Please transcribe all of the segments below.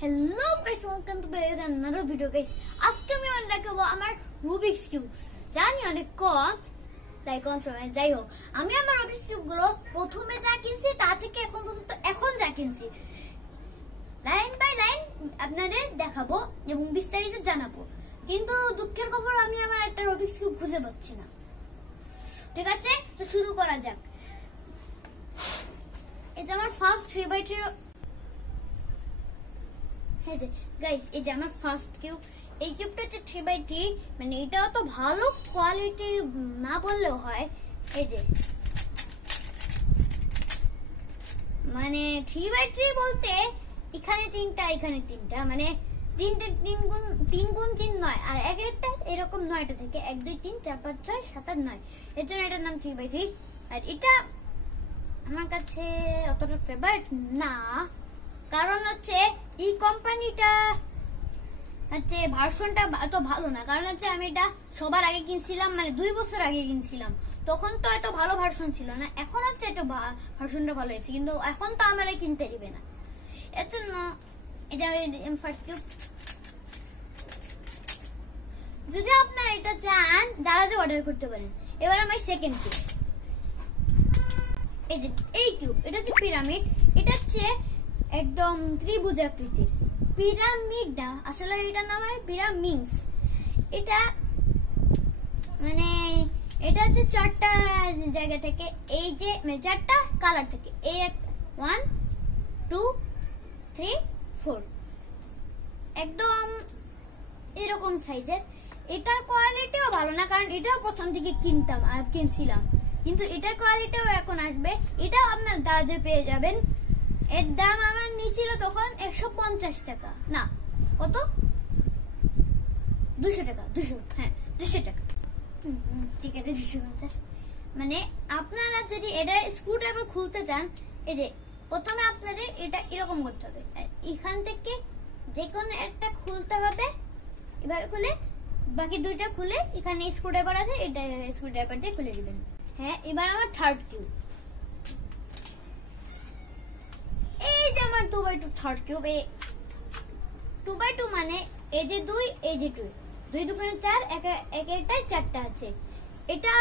Hello guys, welcome to another video guys. আজকে আমি দেখাবো আমার রুবিক্স কিউব। জানি অনেক কম, তাই কম সময় যাই হোক আমি আমার রুবিক্স কিউব গুলো প্রথমে যা কিনছি তা থেকে এখন পর্যন্ত এখন যা কিনছি লাইন বাই লাইন আপনাদের দেখাবো এবং বিস্তারিত জানাবো। কিন্তু দুঃখের খবর আমি আমার একটা রুবিক্স কিউব খুঁজে পাচ্ছি না। ঠিক আছে, তো শুরু করা যাক। এটা আমার ফার্স্ট 3x3 গাইস, এই যে আমার ফার্স্ট কিউব। এই কিউবটা হচ্ছে 3x3, মানে এটাও তো ভালো কোয়ালিটির না বললেও হয়। এই যে মানে 3x3 বলতে এখানে তিনটা এখানে তিনটা, মানে তিনটে 3x3 নয়, আর এক একটা এরকম 9টা থেকে 1 2 3 4 5 6 7 8 9, এর জন্য এটার নাম 3x3। আর এটা আমার কাছে অতটা ফেভারিট না, কারণ হচ্ছে এই কোম্পানিটা হচ্ছে ভার্সনটা এত ভালো না। কারণ হচ্ছে আমি এটা সবার আগে কিনছিলাম, মানে 2 বছর আগে কিনছিলাম, তখন তো এত ভালো ভার্সন ছিল না। এখন হচ্ছে এটা ভার্সনটা ভালো হয়েছে, কিন্তু এখন তো আমার কিনতে দিবে না। এর জন্য এটা ফার্স্ট কিউব। যদি আপনারা এটা চান দারাজে অর্ডার করতে পারেন। এবার আমার সেকেন্ড কিউব, এই যে এই কিউব। এটা হচ্ছে পিরামিড। এটা হচ্ছে একদম ত্রিভুজ আকৃতির পিরামিডটা, আসলে এটার নাম হয় পিরামিডস। এটা মানে এটা হচ্ছে 4টা জায়গা থেকে, এই যে মানে 4টা কালার থেকে, এই 1 2 3 4 একদম এরকম সাইজের। এটার কোয়ালিটিও ভালো না, কারণ এটাও প্রথম থেকে কিনছিলাম, কিন্তু এটার কোয়ালিটিও এখন আসবে। এটাও আপনার দারাজে পেয়ে যাবেন। এর দাম আমার নিয়েছিল তখন 150 টাকা, না কত 200 টাকা, 200, হ্যাঁ 200 টাকা, ঠিক আছে 250। মানে আপনারা যদি এটার স্ক্রুড্রাইভার খুলতে চান, এই যে প্রথমে আপনাদের এটা এরকম করতে হবে, এখান থেকে যে কোনো একটা খুলতে হবে, এভাবে খুলে বাকি দুইটা খুলে এখানে স্ক্রুড্রাইভার আছে, এটা স্ক্রুড্রাইভার দিয়ে খুলে দিবেন। হ্যাঁ, এবার আমার থার্ড কিউব। এই যে আমার 2x2 থার্ড কিউব। 2x2 মানে এই যে 2, এই যে 2, 2 দুগুণে 4, একটাই 4টা আছে। এটা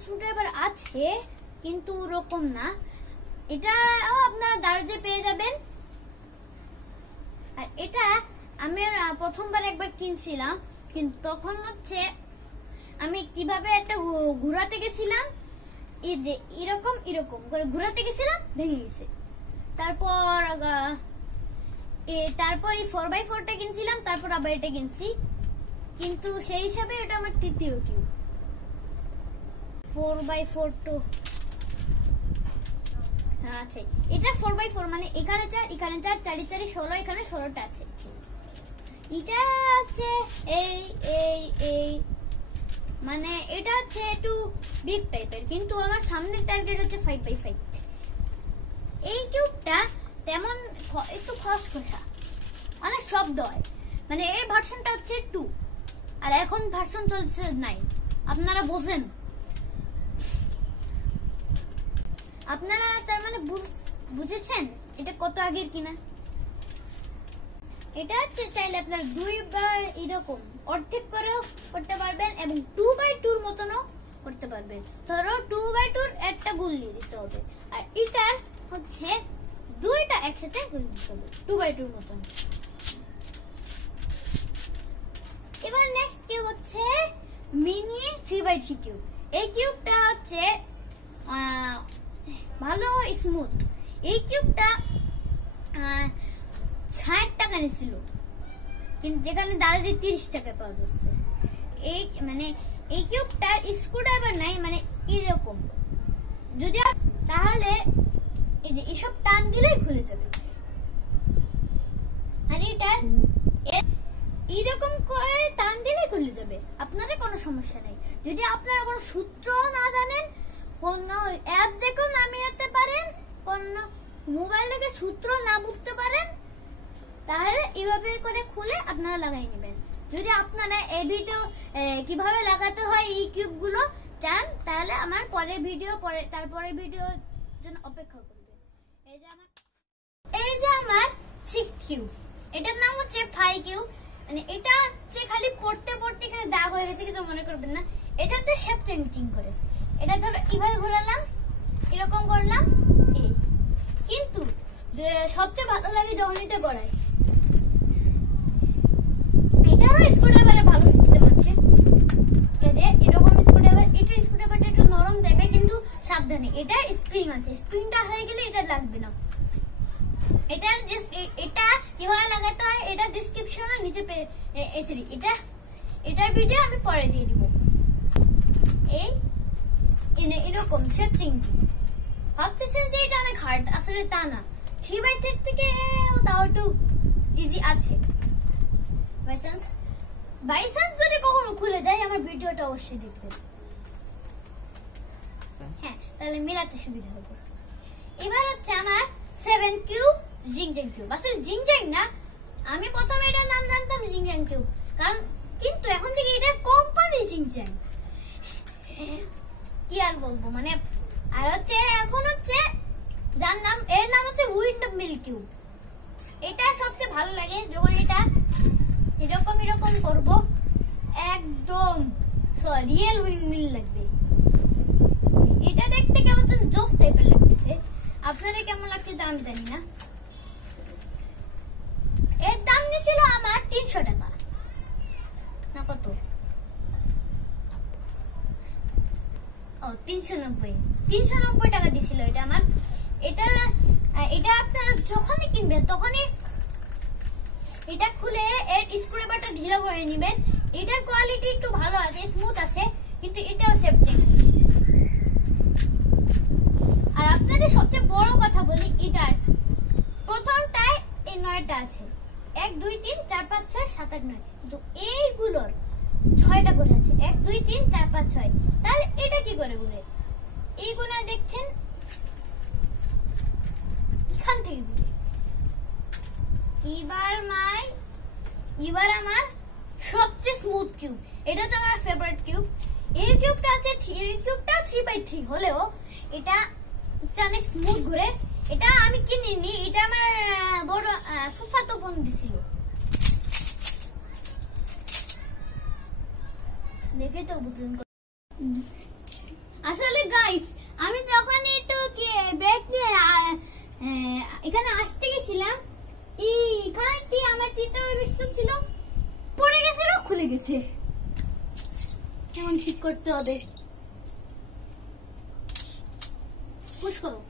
স্ক্রুড্রাইভার আছে কিন্তু ওরকম না, এটাও আপনারা দারাজে পেয়ে যাবেন। আর এটা আমি প্রথমবার একবার কিনছিলাম, কিন্তু তখন হচ্ছে আমি কিভাবে একটা ঘুরাতে গেছিলাম, এই যে এরকম এরকম করে ঘুরাতে গেছিলাম, ভেঙে গেছে। তারপর এই 4x4টা কিনছিলাম, তারপর আবার এটা কিনছি, কিন্তু সেই হিসাবে এটা আমার তৃতীয় কিউব। 4x4 তো আছে, এটা 4x4 মানে এখানে 4 এখানে 4 4 4 16, এখানে 16টা আছে। এটা আছে এই এই এই মানে এটা হচ্ছে একটু বিগ টাইপের, কিন্তু আমার সামনের টার্গেট হচ্ছে 5x5। এই কিউবটা তেমন একটু খসখসা, অনেক শব্দ হয়, মানে এর ভার্সনটা হচ্ছে 2, আর এখন ভার্সন চলছে 9। আপনারা বোঝেন, আপনারা তার মানে বুঝেছেন এটা কত আগের কিনা। এটা হচ্ছে চাইলে আপনারা 2বার এরকম অর্ধেক করেও করতে পারবেন এবং 2x2 মতনও করতে পারবেন। ধরো 2x2 একটা গুল্লি দিতে হবে, আর এটার হচ্ছে 2টা একসাথে গুল্লি দিতে হবে 2x2 মতন। এবার নেক্সট কিউব হচ্ছে মিনি 3x3 কিউব। এই কিউবটা হচ্ছে ভালো স্মুথ। এই কিউবটা 60 টাকা নিছিল, কিন্তু যেখানে দারাজে 30 টাকা পাওয়া যাচ্ছে। এই মানে এই কিউবটার স্ক্রুড্রাইভার নাই, মানে এরকম যদি, তাহলে এই যে এসব টান দিলেই খুলে যাবে। আর এটার এরকম করে টান দিলেই খুলে যাবে, আপনাদের কোনো সমস্যা নেই। যদি আপনারা কোনো সূত্র না জানেন, কোন অ্যাপ দেখেও নামিয়ে যেতে পারেন, কোন মোবাইল থেকে সূত্র না বুঝতে পারেন, তাহলে এইভাবে করে খুলে আপনারা লাগাই নেবেন। যদি আপনারা এই ভিডিও কিভাবে লাগাতে হয় এই কিউব গুলো চান, তাহলে আমার পরের ভিডিও তারপরের ভিডিওর জন্য অপেক্ষা করবেন। এই যে আমার 6th কিউব। এটার নাম হচ্ছে ফাই কিউব। মানে এটা হচ্ছে খালি পড়তে পড়তে এখানে দাগ হয়ে গেছে, কিছু মনে করবেন না। এটা হচ্ছে শেপ চেঞ্জিং করে। এটা ধরো কিভাবে ঘোরালাম, এরকম করলাম এই। কিন্তু যে সবচেয়ে ভালো লাগে যখন এটা গড়াই, এটারও স্ক্রুড্রাইভারে ভালো সিস্টেম আছে। এই যে এরকম স্ক্রুড্রাইভার, এটা স্ক্রুড্রাইভারটা একটু নরম দেবে, কিন্তু সাবধানে, এটা স্প্রিং আছে, স্প্রিংটা হারিয়ে গেলে এটা লাগবে না। এটার এটা কিভাবে লাগাতে হয় এটা ডেসক্রিপশনে নিচে এটার ভিডিও আমি পরে দিয়ে দিব। এই এরকম শেপ চেঞ্জিং ভাবতেছেন যে এটা অনেক হার্ড, আসলে তা না। 3x3 থেকে তাও একটু ইজি আছে। বাইচান্স যদি কখনো খুলে যায় আমার ভিডিওটা অবশ্যই দেখবেন। হ্যাঁ, তাহলে মেলাতে সুবিধা হবে। এবার হচ্ছে আমার 7 কিউব জিংজ্যাং কিউব। আসলে জিংজ্যাং না, আমি প্রথমে এটার নাম জানতাম জিংজ্যাং কিউব, কারণ কিন্তু এখন থেকে এটা কোম্পানি জিংজ্যাং, কি আর বলবো মানে। আর হচ্ছে এখন হচ্ছে যার নাম, এর নাম হচ্ছে উইন্ড মিল কিউব। এটা সবচেয়ে ভালো লাগে যখন এটা এরকম এরকম করব, একদম রিয়েল উইন্ড মিল লাগবে। এটা দেখতে কেমন যেন জোস টাইপের লাগতেছে, আপনাদের কেমন লাগছে তা আমি জানি না। এর দাম নিছিল আমার 300 টাকা না কত, ও 390 টাকা দিছিল এটা আমার। এটা আপনারা যখনই কিনবেন তখনই এটা খুলে এর স্ক্রুড্রাইভারটা ঢিলা করে নেবেন। এটার কোয়ালিটি একটু ভালো আছে, স্মুথ আছে, কিন্তু এটাও সেফটি। আর আপনাদের সবচেয়ে বড় কথা বলি, এটার প্রথমটায় এই 9টা আছে, 1 2 3 4 5 6 7 8 9, কিন্তু এইগুলোর 6টা করে আছে, 1 2 3 4 5 6। তাহলে এটা কি করে ঘুরে? এই গুণা দেখছেন এখান থেকে ঘুরে। এবার আমার সবচেয়ে স্মুথ কিউব, এটা হচ্ছে আমার ফেভারিট কিউব। এই কিউবটা আছে, এই কিউবটা 3x3 হলেও এটা অনেক স্মুথ ঘুরে। এটা আমি কিনিনি, এটা আমার বড় ফুফাতো বোন দিছিল, দেখে তো বুঝলেন। আসলে গাইস, আমি যখন একটু ব্যাগ নিয়ে এখানে আসতে গেছিলাম, এইখানে আমার 3টা বিস্কুট ছিল, পড়ে গেছিল, খুলে গেছে। কেমন ঠিক করতে হবে, পুশ করো।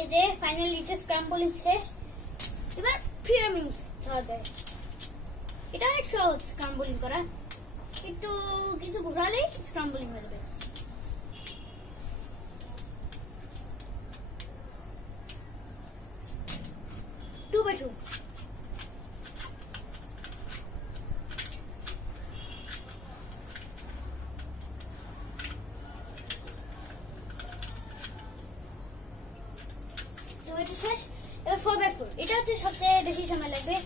এই যে ফাইনালি এটা স্ক্র্যাম্বলিং শেষ। এবার পিরামিডস ধরা যায়। এটা অনেক সহজ স্ক্র্যাম্বলিং করা, একটু কিছু ঘোরালেই স্ক্র্যাম্বলিং হয়ে যাবে। Two by two. শেষ। এবার 4x4, এটা হচ্ছে সবচেয়ে বেশি সময় লাগবে।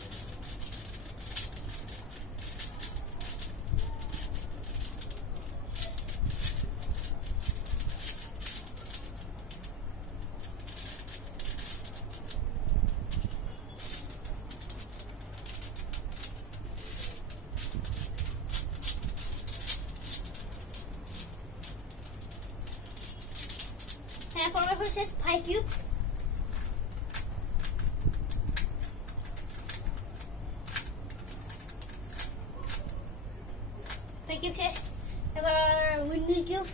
হ্যাঁ, 4x4 শেষ। 5 কিউব। এবার উইন্ডমিল কিউব।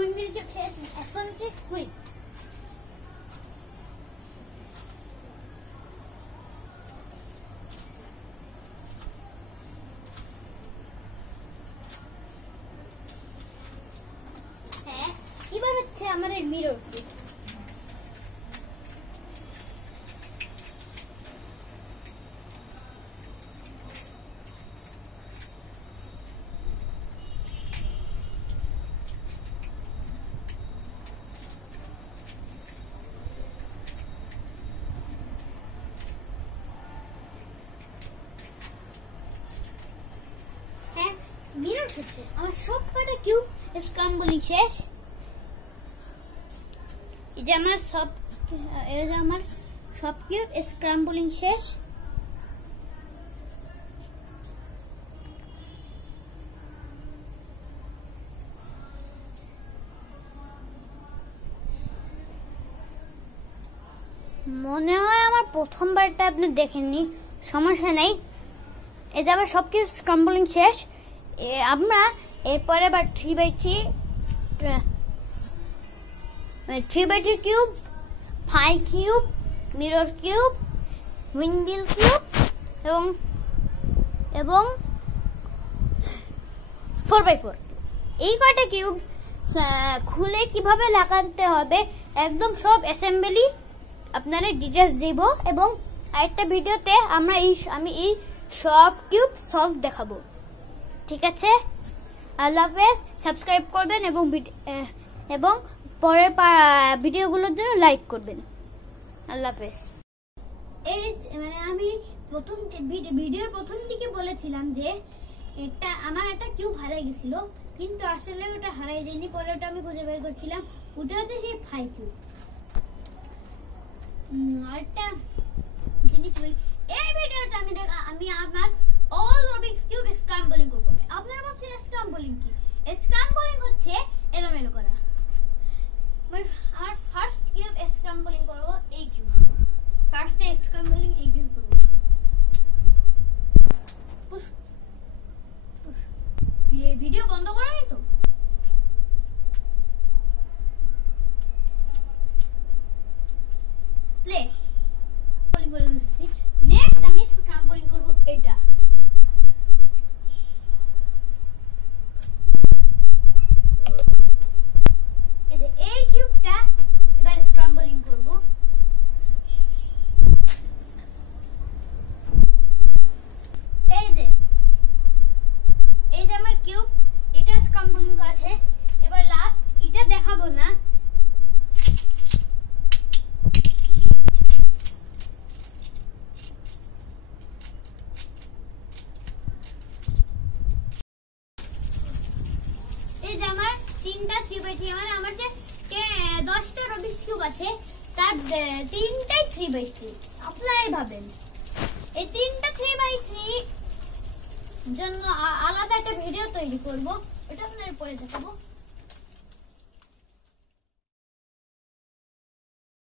উইন্ডমিল কিউব শেষ। এখন হচ্ছে স্কুইড। এবার হচ্ছে আমাদের মিরর কিউব। আমার সব কটা কিউব স্ক্রাম্বলিং শেষ। এই যে আমার সব কিউব স্ক্রাম্বলিং শেষ। মনে হয় আমার প্রথমবারটা আপনি দেখেননি, সমস্যা নেই। এই যে আমার সব কিছু স্ক্রাম্বলিং শেষ। আমরা এরপরে আবার 3x3 কিউব, পাই cube, mirror cube, windmill cube এবং 4x4 এই কয়টা কিউব খুলে কিভাবে লাগাতে হবে একদম সব অ্যাসেম্বলি আপনারা ডিটেইলস দেব, এবং আরেকটা ভিডিওতে আমি এই সব কিউব সলভ দেখাবো। ঠিক আছে, আল্লাহ হাফেজ। সাবস্ক্রাইব করবেন এবং পরের ভিডিওগুলোর জন্য লাইক করবেন। আল্লাহ হাফেজ। এই মানে আমি ভিডিওর প্রথম দিকে বলেছিলাম যে এটা আমার একটা কিউব হারিয়ে গেছিল, কিন্তু আসলে ওটা হারিয়ে যায়নি। পরে ওটা আমি খুঁজে বের করছিলাম, ওটা হচ্ছে সেই 5 কিউব। আরেকটা জিনিস বলি, এই ভিডিওটা আমি আমার অল রুবিক্স কিউব স্ক্রাম্বলিং করব। আপনারা বলছেন স্ক্রাম্বলিং কি? স্ক্রাম্বলিং হচ্ছে এলোমেলো করা। আমার ফার্স্ট কিউব স্ক্রাম্বলিং করব এই কিউব, ফার্স্টে স্ক্রাম্বলিং এই কিউব করব। ভিডিও বন্ধ করা নেই তো? প্লে নেক্সট আমি স্ক্রাম্বলিং করব এটা। এই কিউবটা এবার স্ক্রাম্বলিং করব। এই যে আমার কিউব, এটা স্ক্রাম্বলিং করা শেষ। এবার লাস্ট এটা দেখাবো না, এই যে আমার 3টা 3x3 মানে আমার যে 10টা রুবিক্স কিউব আছে তার 3টাই 3x3। আপনারাই ভাবেন এই 3টা 3x3 জন্য আলাদা একটা ভিডিও তৈরি করব, এটা আপনাদের পরে দেখাবো।